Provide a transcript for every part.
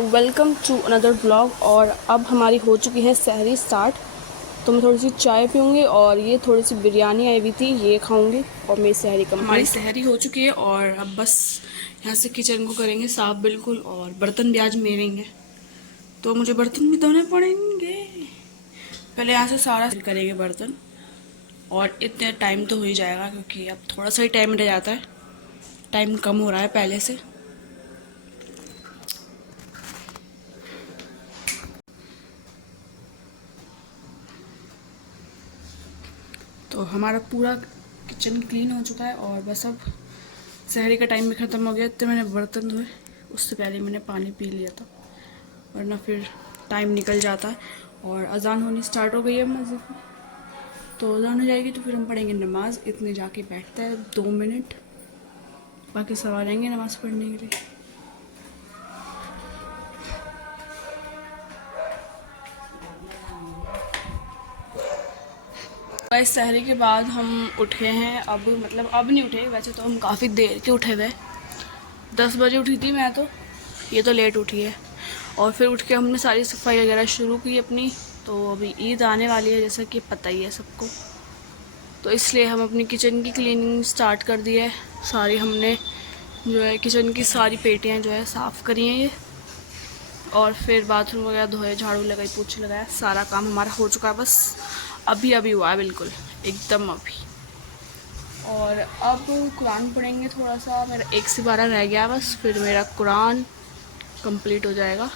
तो welcome to another blog. और अब हमारी हो चुकी है सहरी स्टार्ट। तो मैं थोड़ी सी चाय पीऊँगी और ये थोड़ी सी बिरयानी आई हुई थी, ये खाऊंगी और मेरी सहरी कंप्लीट। हमारी सहरी हो चुकी है और अब बस यहाँ से किचन को करेंगे साफ बिल्कुल। और बर्तन भी आज मेरे ही हैं, तो मुझे बर्तन भी धोने पड़ेंगे। पहले यहाँ से सारा करेंगे बर्तन, और इतने टाइम तो हो ही जाएगा क्योंकि अब थोड़ा सा ही टाइम रह जाता है, टाइम कम हो रहा है पहले से। तो हमारा पूरा किचन क्लीन हो चुका है और बस अब सहरी का टाइम भी ख़त्म हो गया। तो मैंने बर्तन धोए, उससे पहले मैंने पानी पी लिया था, वरना फिर टाइम निकल जाता है। और अजान होनी स्टार्ट हो गई है मस्जिद में, तो अजान हो जाएगी तो फिर हम पढ़ेंगे नमाज़। इतने जाके बैठता है 2 मिनट, बाकी सब आ जाएंगे नमाज़ पढ़ने के लिए। इस सहरी के बाद हम उठे हैं, अब मतलब अब नहीं उठे, वैसे तो हम काफ़ी देर के उठे हुए। 10 बजे उठी थी मैं, तो ये तो लेट उठी है। और फिर उठ के हमने सारी सफाई वगैरह शुरू की अपनी। तो अभी ईद आने वाली है जैसा कि पता ही है सबको, तो इसलिए हम अपनी किचन की क्लीनिंग स्टार्ट कर दी है। सारी हमने जो है किचन की सारी पेटियाँ जो है साफ़ करी हैं ये, और फिर बाथरूम वगैरह धोए, झाड़ू लगाई, पोछे लगाया, सारा काम हमारा हो चुका है। बस अभी अभी हुआ है, बिल्कुल एकदम अभी। और अब कुरान पढ़ेंगे थोड़ा सा, मेरा 1 से 12 रह गया बस, फिर मेरा कुरान कंप्लीट हो जाएगा।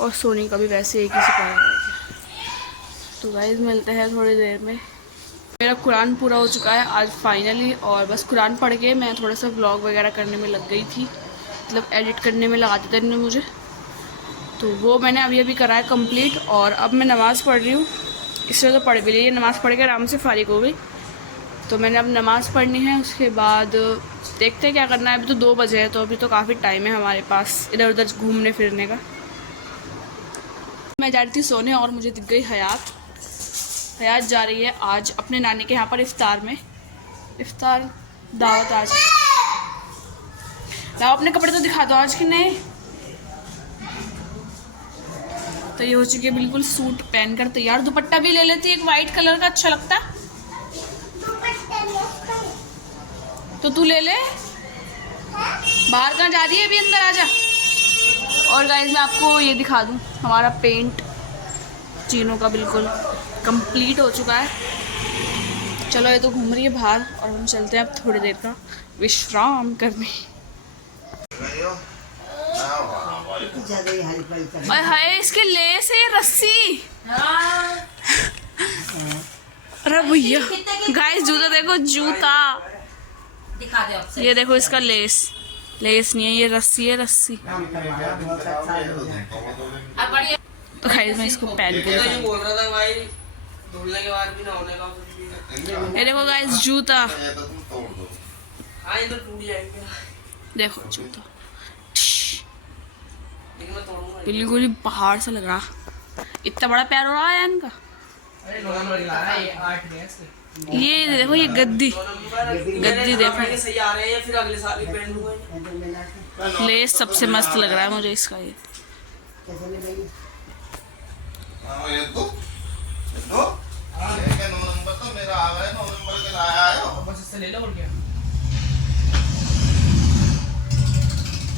और सोनी का भी वैसे 1 ही से 12 रह गया। तो गाइस मिलते हैं थोड़ी देर में। मेरा कुरान पूरा हो चुका है आज फाइनली, और बस कुरान पढ़ के मैं थोड़ा सा व्लॉग वगैरह करने में लग गई थी, मतलब एडिट करने में लगा दिया था इन्होंने मुझे, तो वो मैंने अभी अभी करा है कंप्लीट। और अब मैं नमाज़ पढ़ रही हूँ, इसलिए तो पढ़ भी रही है, नमाज़ पढ़ के आराम से फारिग हो गई। तो मैंने अब नमाज़ पढ़नी है, उसके बाद देखते हैं क्या करना है। अभी तो 2 बजे है, तो अभी तो काफ़ी टाइम है हमारे पास इधर उधर घूमने फिरने का। मैं जा रही थी सोने और मुझे दिख गई हयात। हयात जा रही है आज अपने नानी के यहाँ पर इफ्तार में, इफ्तार दावत आज। लाओ अपने कपड़े तो दिखा दो आज कि नहीं। तो ये हो चुकी है बिल्कुल सूट पहनकर तैयार। दुपट्टा भी ले लेती, एक वाइट कलर का अच्छा लगता है तो तू ले ले। बाहर कहाँ जा रही है, अभी अंदर आ जा। और गाइस मैं आपको ये दिखा दूँ, हमारा पेंट चीनों का बिल्कुल कंप्लीट हो चुका है। चलो ये तो घूम रही है बाहर, और हम चलते हैं अब थोड़ी देर का विश्राम करने। हाय इसके लेस है, रस्सी। अरे भैया गाइस जूता देखो, जूता दिखा दे। ये देखो इसका लेस, लेस नहीं है ये रस्सी है, रस्सी। तो गाइस मैं इसको पहन के बोल रहा था भाई, धुलने के बाद भी ना होने का। ये देखो गाइस जूता, देखो जूता बिल्कुल ही पहाड़ सा लग रहा। इतना बड़ा पैर हो रहा है इनका। ये देखो ये गद्दी, गद्दी देखो, लेस सबसे मस्त लग रहा है मुझे इसका। ये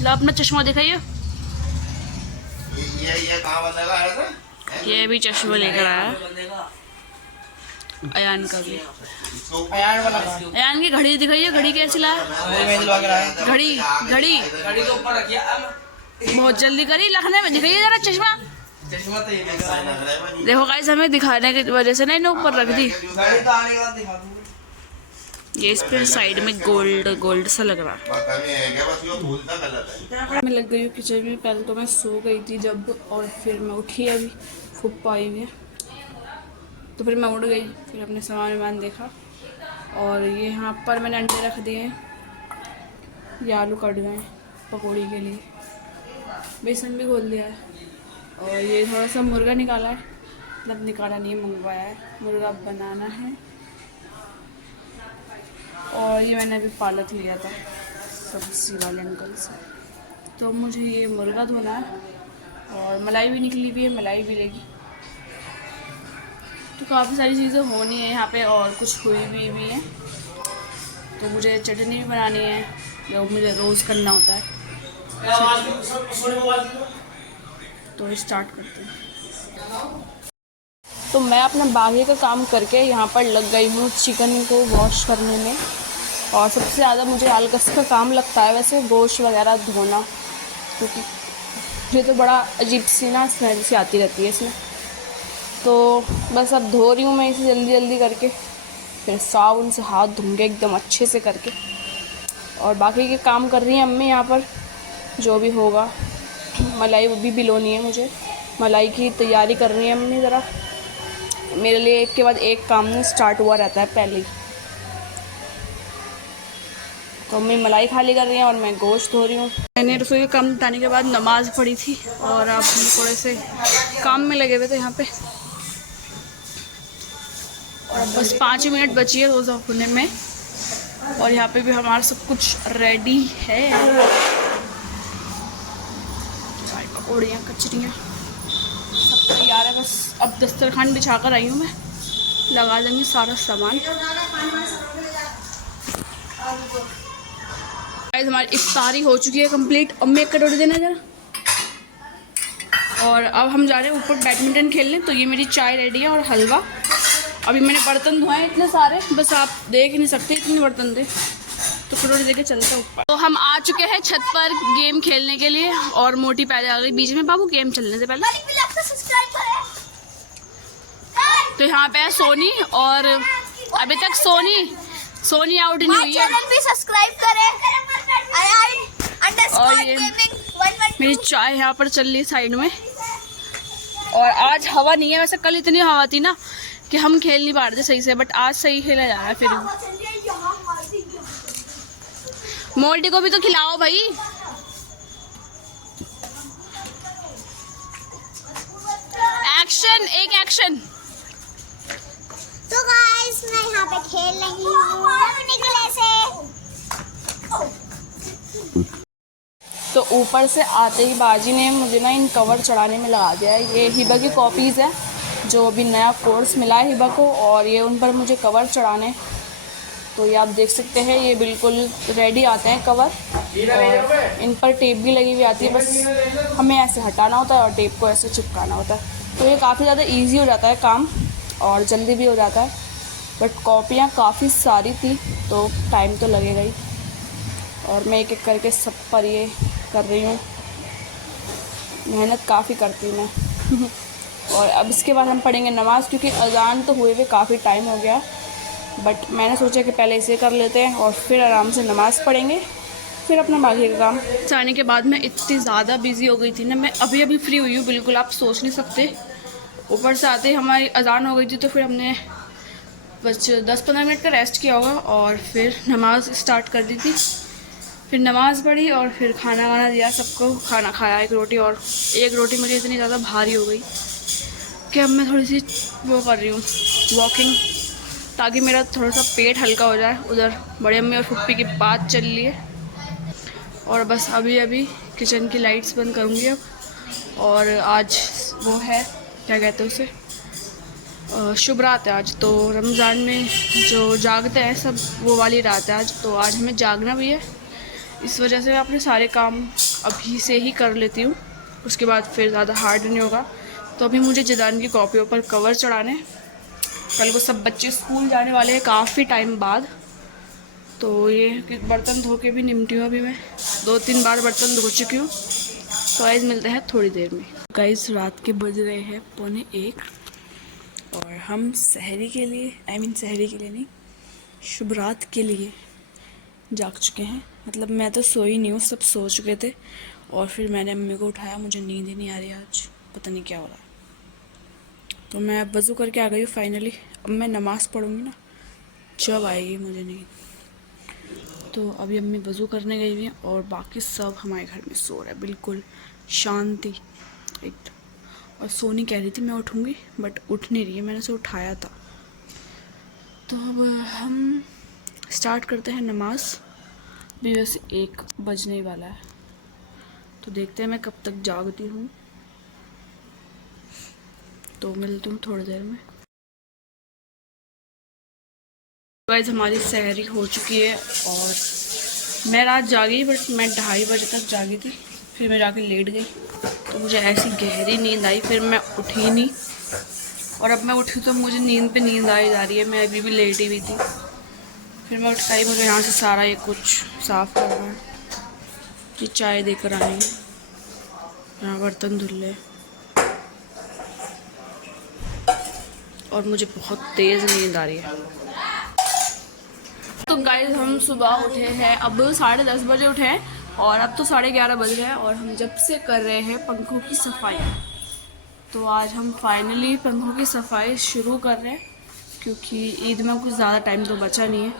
लो अपना चश्मा दिखाइए। ये कहाँ बंदेगा ऐसा? ये भी चश्मा लेकर आया अयान का भी। अयान की घड़ी दिखाइए, घड़ी कैसी लाया? घड़ी घड़ी तो ऊपर रखिए, बहुत जल्दी करी लखने में। दिखाइए जरा चश्मा। देखो गाइस हमें दिखाने की वजह से ना ऊपर रख दी। ये इस पर साइड में गोल्ड गोल्ड सा लग रहा। मैं लग गई हूँ किचन में। पहले तो मैं सो गई थी जब, और फिर मैं उठी अभी, फुप्पा आई हुई है, तो फिर मैं उठ गई। फिर अपने सामान वामान देखा, और ये यहाँ पर मैंने अंडे रख दिए हैं, ये आलू कट गए हैं पकौड़ी के लिए, बेसन भी घोल दिया है, और ये थोड़ा सा मुर्गा निकाला है, मतलब निकाला नहीं मंगवाया है, मुर्गा बनाना है। और ये मैंने अभी पालक लिया था सब्जी वाले अंकल से। तो मुझे ये मुर्गा धोना है और मलाई भी निकली हुई है, मलाई भी लेगी। तो काफ़ी सारी चीज़ें होनी है यहाँ पे और कुछ हुई भी हैं। तो मुझे चटनी भी बनानी है जो मुझे रोज़ करना होता है। तो स्टार्ट करते हैं। तो मैं अपना बाकी का काम करके यहाँ पर लग गई हूँ चिकन को वॉश करने में। और सबसे ज़्यादा मुझे आलकस का काम लगता है वैसे गोश्त वगैरह धोना, क्योंकि मुझे तो बड़ा अजीब सी ना स्मेल सी आती रहती है इसमें। तो बस अब धो रही हूँ मैं इसे जल्दी जल्दी करके, फिर साबुन से हाथ धोंगे एकदम अच्छे से करके। और बाकी के काम कर रही हैं अम्मी यहाँ पर, जो भी होगा। मलाई वो भी बिलोनी है मुझे, मलाई की तैयारी कर रही है अम्मी ज़रा। मेरे लिए एक के बाद एक काम ना स्टार्ट हुआ रहता है पहले ही। तो अम्मी मलाई खाली कर रही हैं और मैं गोश्त धो रही हूँ। मैंने रसोई का काम निपटाने के बाद नमाज़ पढ़ी थी और अब हम थोड़े से काम में लगे हुए थे यहाँ पे। और अब बस 5 मिनट बची है रोज़ा होने में। और यहाँ पे भी हमारा सब कुछ रेडी है। चाय पकौड़ियाँ कचरियाँ सब तैयार है। बस अब दस्तरखान बिछा कर आई हूँ मैं, लगा देंगे सारा सामान। हमारी इफ्तारी हो चुकी है कंप्लीट। अम्मी एक कटोरी देना जरा। और अब हम जा रहे हैं ऊपर बैडमिंटन खेलने। तो ये मेरी चाय रेडी है और हलवा। अभी मैंने बर्तन धोए इतने सारे, बस आप देख नहीं सकते इतने बर्तन थे। तो कटोरी लेके चलते हैं ऊपर। तो हम आ चुके हैं छत पर गेम खेलने के लिए और मोटी पहले आ गई बीच में। बाबू गेम चलने से पहले तो यहाँ पे है सोनी और अभी तक सोनी आउट नहीं हुई है। भी सब्सक्राइब करें। और ये मेरी चाय यहाँ पर चल रही है साइड में। और आज हवा नहीं है, वैसे कल इतनी हवा थी ना कि हम खेल नहीं पा रहे थे सही से, बट आज सही खेला जा रहा है। फिर मोल्टी को भी तो खिलाओ भाई। एक्शन, एक एक्शन। तो गाइस मैं यहाँ पे खेल रही हूँ निकले से। तो ऊपर से आते ही बाजी ने मुझे ना इन कवर चढ़ाने में लगा दिया है। ये हिबा की कॉपीज़ है जो अभी नया कोर्स मिला है हिबा को, और ये उन पर मुझे कवर चढ़ाने। तो ये आप देख सकते हैं ये बिल्कुल रेडी आते हैं कवर, और इन पर टेप भी लगी हुई आती है। बस हमें ऐसे हटाना होता है और टेप को ऐसे चिपकाना होता है। तो ये काफ़ी ज़्यादा ईजी हो जाता है काम और जल्दी भी हो जाता है। बट कॉपियाँ काफ़ी सारी थी तो टाइम तो लगेगा ही। और मैं एक एक करके सब पर ये कर रही हूँ, मेहनत काफ़ी करती हूँ मैं। और अब इसके बाद हम पढ़ेंगे नमाज़, क्योंकि अज़ान तो हुए हुए काफ़ी टाइम हो गया। बट मैंने सोचा कि पहले इसे कर लेते हैं और फिर आराम से नमाज़ पढ़ेंगे, फिर अपना बाकी का काम। जाने के बाद मैं इतनी ज़्यादा बिज़ी हो गई थी ना, मैं अभी फ्री हुई हूँ बिल्कुल, आप सोच नहीं सकते। ऊपर से आते ही हमारी अज़ान हो गई थी, तो फिर हमने बस 10-15 मिनट का रेस्ट किया होगा और फिर नमाज़ स्टार्ट कर दी थी। फिर नमाज़ पढ़ी और फिर खाना वाना दिया सबको, खाना खाया 1 रोटी। और 1 रोटी मुझे इतनी ज़्यादा भारी हो गई कि अब मैं थोड़ी सी वो कर रही हूँ वॉकिंग, ताकि मेरा थोड़ा सा पेट हल्का हो जाए। उधर बड़े अम्मी और फुप्पी की बात चल रही है। और बस अभी किचन की लाइट्स बंद करूँगी अब। और आज वो है क्या कहते हैं उसे, शुभ रात है आज। तो रमज़ान में जो जागते हैं सब, वो वाली रात है आज। तो आज हमें जागना भी है, इस वजह से मैं अपने सारे काम अभी से ही कर लेती हूँ, उसके बाद फिर ज़्यादा हार्ड नहीं होगा। तो अभी मुझे जिदान की कॉपियों पर कवर चढ़ाने। कल को सब बच्चे स्कूल जाने वाले हैं काफ़ी टाइम बाद। तो ये बर्तन धो के भी निपटी हूँ अभी मैं, 2-3 बार बर्तन धो चुकी हूँ। तो गाइस मिलते हैं थोड़ी देर में। गाइस रात के बज रहे हैं 1:45 और हम सहरी के लिए सहरी के लिए नहीं, शुभ रात के लिए जाग चुके हैं। मतलब मैं तो सोई नहीं हूँ, सब सो चुके थे। और फिर मैंने अम्मी को उठाया, मुझे नींद ही नहीं आ रही आज, पता नहीं क्या हो रहा है। तो मैं अब वज़ू करके आ गई हूँ फाइनली। अब मैं नमाज़ पढ़ूँगी ना, जब आएगी मुझे नींद। तो अभी अम्मी वज़ू करने गई हुई हैं और बाकी सब हमारे घर में सो रहा है, बिल्कुल शांति एकदम। और सोनी कह रही थी मैं उठूँगी, बट उठ नहीं रही है, मैंने उसे उठाया था। तो अब हम स्टार्ट करते हैं नमाज़। भी वैसे 1 बजने वाला है। तो देखते हैं मैं कब तक जागती हूँ। तो मिलती हूँ थोड़ी देर में। गाइस हमारी सहरी हो चुकी है और मैं रात जागी, बट मैं 2:30 बजे तक जागी थी। फिर मैं जाके लेट गई तो मुझे ऐसी गहरी नींद आई, फिर मैं उठी नहीं। और अब मैं उठी तो मुझे नींद पे नींद आई जा रही है। मैं अभी भी लेटी हुई थी। फिर मैं उठ आई, मुझे यहाँ से सारा ये कुछ साफ़ करना है। ये चाय देकर आई है, यहाँ बर्तन धुल ले। और मुझे बहुत तेज़ नींद आ रही है। तो गाइस हम सुबह उठे हैं, अब 10:30 बजे उठे हैं और अब तो 11:30 बज रहे हैं और हम जब से कर रहे हैं पंखों की सफाई। तो आज हम फाइनली पंखों की सफाई शुरू कर रहे हैं, क्योंकि ईद में कुछ ज़्यादा टाइम तो बचा नहीं है।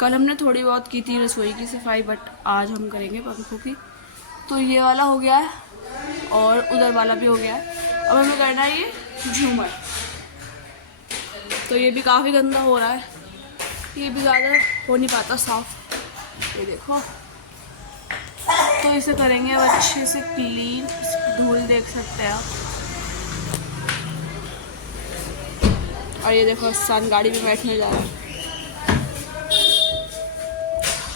कल हमने थोड़ी बहुत की थी रसोई की सफाई, बट आज हम करेंगे पंखों की। तो ये वाला हो गया है और उधर वाला भी हो गया है। अब हमें करना है ये झूमर। तो ये भी काफ़ी गंदा हो रहा है, ये भी ज़्यादा हो नहीं पाता साफ। ये देखो, तो इसे करेंगे अब अच्छे से क्लीन। धूल देख सकते हैं आप। और ये देखो सन गाड़ी में बैठने जा रहा है।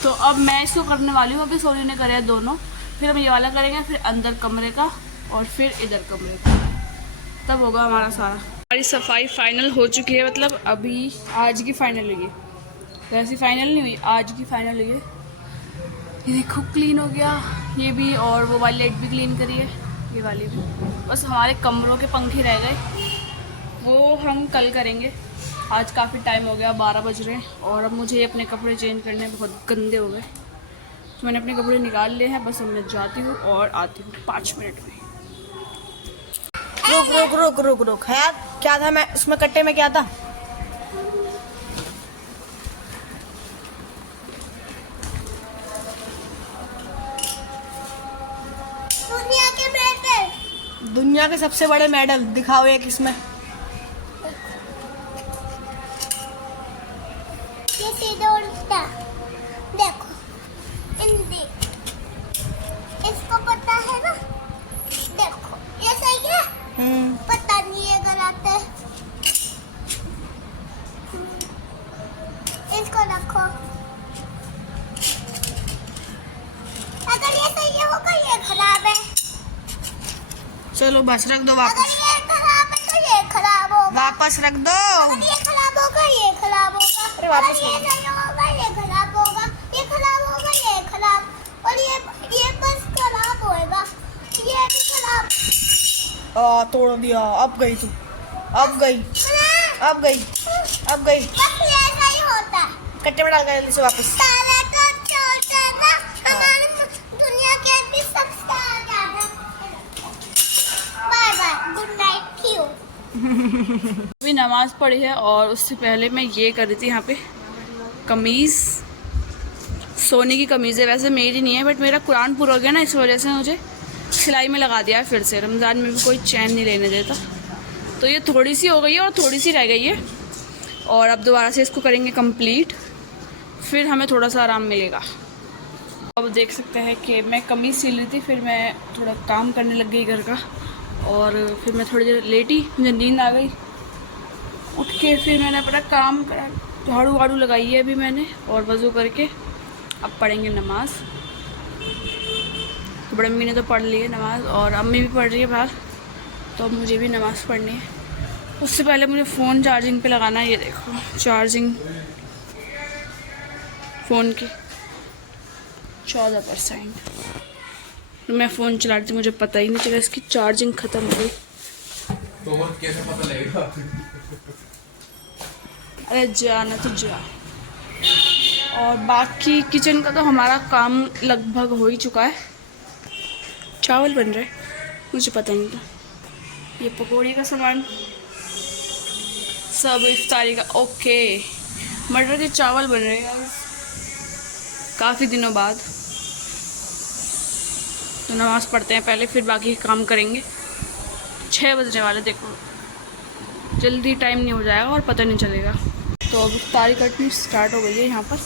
तो अब मैं इसको करने वाली हूँ। अभी सोनी ने करे हैं दोनों, फिर हम ये वाला करेंगे, फिर अंदर कमरे का और फिर इधर कमरे का, तब होगा हमारा सारा। हमारी सफाई फाइनल हो चुकी है, मतलब अभी आज की फाइनल हुई है, वैसे फाइनल नहीं हुई, आज की फाइनल हुई है। ये देखो क्लीन हो गया ये भी, और वो वाली लाइट भी क्लीन करी है, ये वाली भी। बस हमारे कमरों के पंखे रह गए, वो हम कल करेंगे। आज काफ़ी टाइम हो गया, 12 बज रहे हैं और अब मुझे अपने कपड़े चेंज करने बहुत गंदे हो गए। तो मैंने अपने कपड़े निकाल लिए हैं, बस अब मैं जाती हूँ और आती हूँ 5 मिनट में। रुक रुक रुक रुक रुक है, क्या था मैं उसमें कट्टे में क्या था? दुनिया के सबसे बड़े मेडल दिखाओ एक इसमें। ये सीधा उल्टा देखो, हिंदी इसको पता है ना? देखो ये सही है, पता नहीं है गलत है। इसको रखो, अगर ये सही होगा ये खराब है। चलो बस रख दो अगर वापस। ये खराब है तो ये खराब होगा। वापस रख दो। अगर ये खराब होगा ये खराब होगा। अरे वापस अगर ये सही होगा ये खराब होगा। ये खराब होगा ये खराब, और ये बस खराब होएगा, ये भी खराब। तोड़ दिया। अब गई तू, अब गई, अब गई, अब गई। बस ये सही होता है। कट्टे में डाल कर जल्दी से वापस। तारा का चलता ना हमारी दुनिया के भी सबसे आगे। Bye bye, good night you. अभी नमाज़ पढ़ी है और उससे पहले मैं ये कर रही थी यहाँ पे कमीज़। सोनी की कमीज़ है, वैसे मेरी नहीं है, बट मेरा कुरान पूरा हो गया ना, इस वजह से मुझे सिलाई में लगा दिया है फिर से। रमज़ान में भी कोई चैन नहीं लेने देता। तो ये थोड़ी सी हो गई है और थोड़ी सी रह गई है, और अब दोबारा से इसको करेंगे कंप्लीट, फिर हमें थोड़ा सा आराम मिलेगा। अब देख सकते हैं कि मैं कमीज़ सिल रही थी, फिर मैं थोड़ा काम करने लग गई घर का, और फिर मैं थोड़ी देर लेटी, मुझे नींद आ गई। उठ के फिर मैंने अपना काम करा, झाड़ू वाड़ू लगाई है अभी मैंने, और वज़ू करके अब पढ़ेंगे नमाज़। तो बड़ी अम्मी ने तो पढ़ ली है नमाज़ और अम्मी भी पढ़ रही है बाहर, तो अब मुझे भी नमाज़ पढ़नी है। उससे पहले मुझे फ़ोन चार्जिंग पे लगाना है। ये देखो चार्जिंग फ़ोन की 14%। मैं फ़ोन चला रही थी, मुझे पता ही नहीं चला इसकी चार्जिंग ख़त्म हो गई। तो वो कैसे पता लगेगा? अरे जाना तो जा। और बाकी किचन का तो हमारा काम लगभग हो ही चुका है। चावल बन रहे, मुझे पता नहीं था। ये पकौड़ी का सामान सब इफ्तारी का। ओके, मटर के चावल बन रहे हैं काफ़ी दिनों बाद। तो नमाज़ पढ़ते हैं पहले, फिर बाकी काम करेंगे। 6 बजने वाले, देखो जल्दी टाइम नहीं हो जाएगा और पता नहीं चलेगा। तो अब इफ्तारी कटनी स्टार्ट हो गई है यहाँ पर,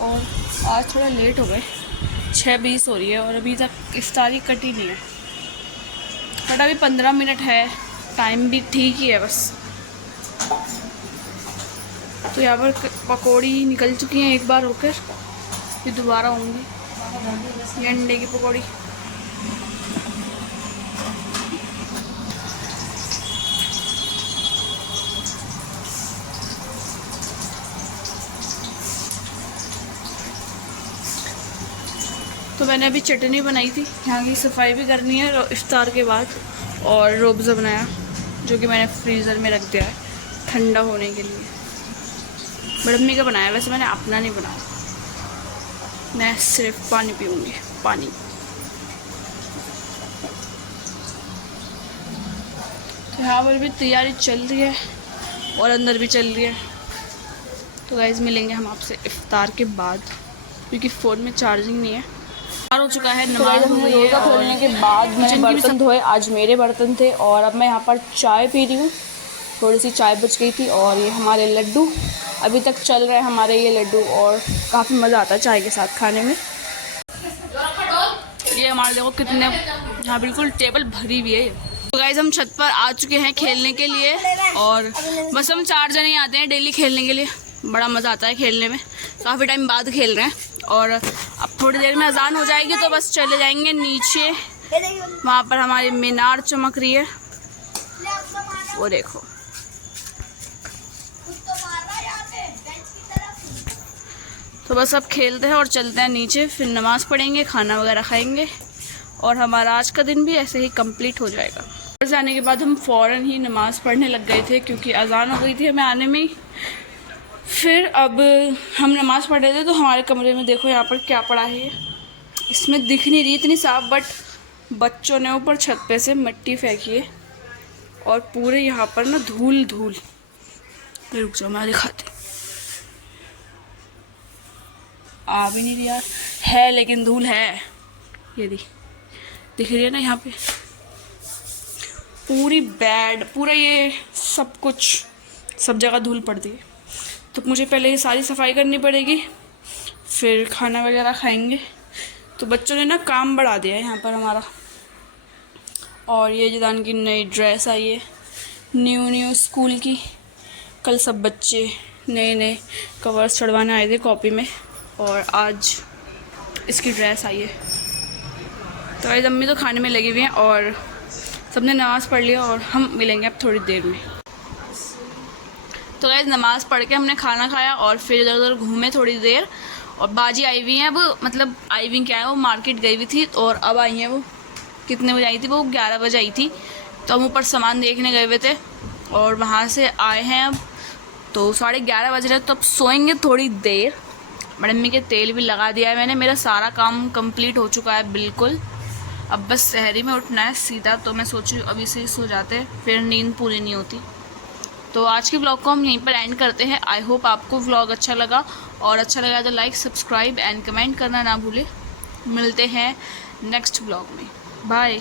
और आज थोड़ा लेट हो गए 6:20 हो रही है और अभी तक इफ्तारी कटी नहीं है, बट अभी 15 मिनट है, टाइम भी ठीक ही है बस। तो यहाँ पर पकौड़ी निकल चुकी हैं एक बार होकर, फिर दोबारा होंगी। ये अंडे की पकौड़ी। तो मैंने अभी चटनी बनाई थी, यहाँ की सफाई भी करनी है इफ्तार के बाद, और रोबज़ा बनाया जो कि मैंने फ्रीज़र में रख दिया है ठंडा होने के लिए। बड़ी अम्मी का बनाया, वैसे मैंने अपना नहीं बनाया, मैं सिर्फ पानी पीऊँगी, पानी। तो यहाँ पर भी तैयारी चल रही है और अंदर भी चल रही है। तो गाइस मिलेंगे हम आपसे इफ्तार के बाद, क्योंकि फ़ोन में चार्जिंग नहीं है। हो चुका है, नमाज हो रही है, खोलने के बाद मैंने बर्तन धोए, आज मेरे बर्तन थे। और अब मैं यहाँ पर चाय पी रही हूँ, थोड़ी सी चाय बच गई थी। और ये हमारे लड्डू अभी तक चल रहे हैं हमारे ये लड्डू, और काफ़ी मज़ा आता है चाय के साथ खाने में। ये हमारे देखो कितने, हाँ बिल्कुल टेबल भरी हुई है। तो गाइस हम छत पर आ चुके हैं खेलने के लिए, और बस हम 4 जने ही आते हैं डेली खेलने के लिए। बड़ा मज़ा आता है खेलने में, काफ़ी टाइम बाद खेल रहे हैं। और अब थोड़ी देर में अजान हो जाएगी तो बस चले जाएंगे नीचे, वहाँ पर हमारी मीनार चमक रही है, वो देखो। तो बस अब खेलते हैं और चलते हैं नीचे, फिर नमाज़ पढ़ेंगे, खाना वगैरह खाएंगे, और हमारा आज का दिन भी ऐसे ही कंप्लीट हो जाएगा। घर जाने के बाद हम फ़ौरन ही नमाज़ पढ़ने लग गए थे, क्योंकि अजान हो गई थी हमें आने में ही। फिर अब हम नमाज़ पढ़ रहे थे तो हमारे कमरे में देखो यहाँ पर क्या पड़ा है, इसमें दिख नहीं रही इतनी साफ, बट बच्चों ने ऊपर छत पे से मिट्टी फेंकी है और पूरे यहाँ पर ना धूल धूल। रुक जाओ मैं दिखाती, आ भी नहीं रही है लेकिन धूल है, ये दिख रही है ना यहाँ पे पूरी बेड, पूरा ये सब कुछ, सब जगह धूल पड़ती है। तो मुझे पहले ये सारी सफाई करनी पड़ेगी, फिर खाना वगैरह खाएंगे। तो बच्चों ने ना काम बढ़ा दिया है यहाँ पर हमारा। और ये जिदान की नई ड्रेस आई है, न्यू स्कूल की। कल सब बच्चे नए कवर्स चढ़वाने आए थे कॉपी में, और आज इसकी ड्रेस आई है। तो आज अम्मी तो खाने में लगी हुई हैं और सबने नमाज़ पढ़ लिया, और हम मिलेंगे अब थोड़ी देर में। तो गाइस नमाज़ पढ़ के हमने खाना खाया और फिर इधर उधर घूमे थोड़ी देर। और बाजी आई हुई हैं, अब मतलब आई हुई क्या है, वो मार्केट गई हुई थी और अब आई हैं। वो कितने बजे आई थी, वो 11 बजे आई थी। तो हम ऊपर सामान देखने गए हुए थे और वहाँ से आए हैं अब, तो 11:30 बज रहे। तो अब सोएंगे थोड़ी देर। मम्मी के तेल भी लगा दिया है मैंने, मेरा सारा काम कंप्लीट हो चुका है बिल्कुल। अब बस सहरी में उठना है सीधा, तो मैं सोची अभी से ही सो जाते, फिर नींद पूरी नहीं होती। तो आज के व्लॉग को हम यहीं पर एंड करते हैं। आई होप आपको व्लॉग अच्छा लगा, और अच्छा लगा तो लाइक, सब्सक्राइब एंड कमेंट करना ना भूलें। मिलते हैं नेक्स्ट व्लॉग में, बाय।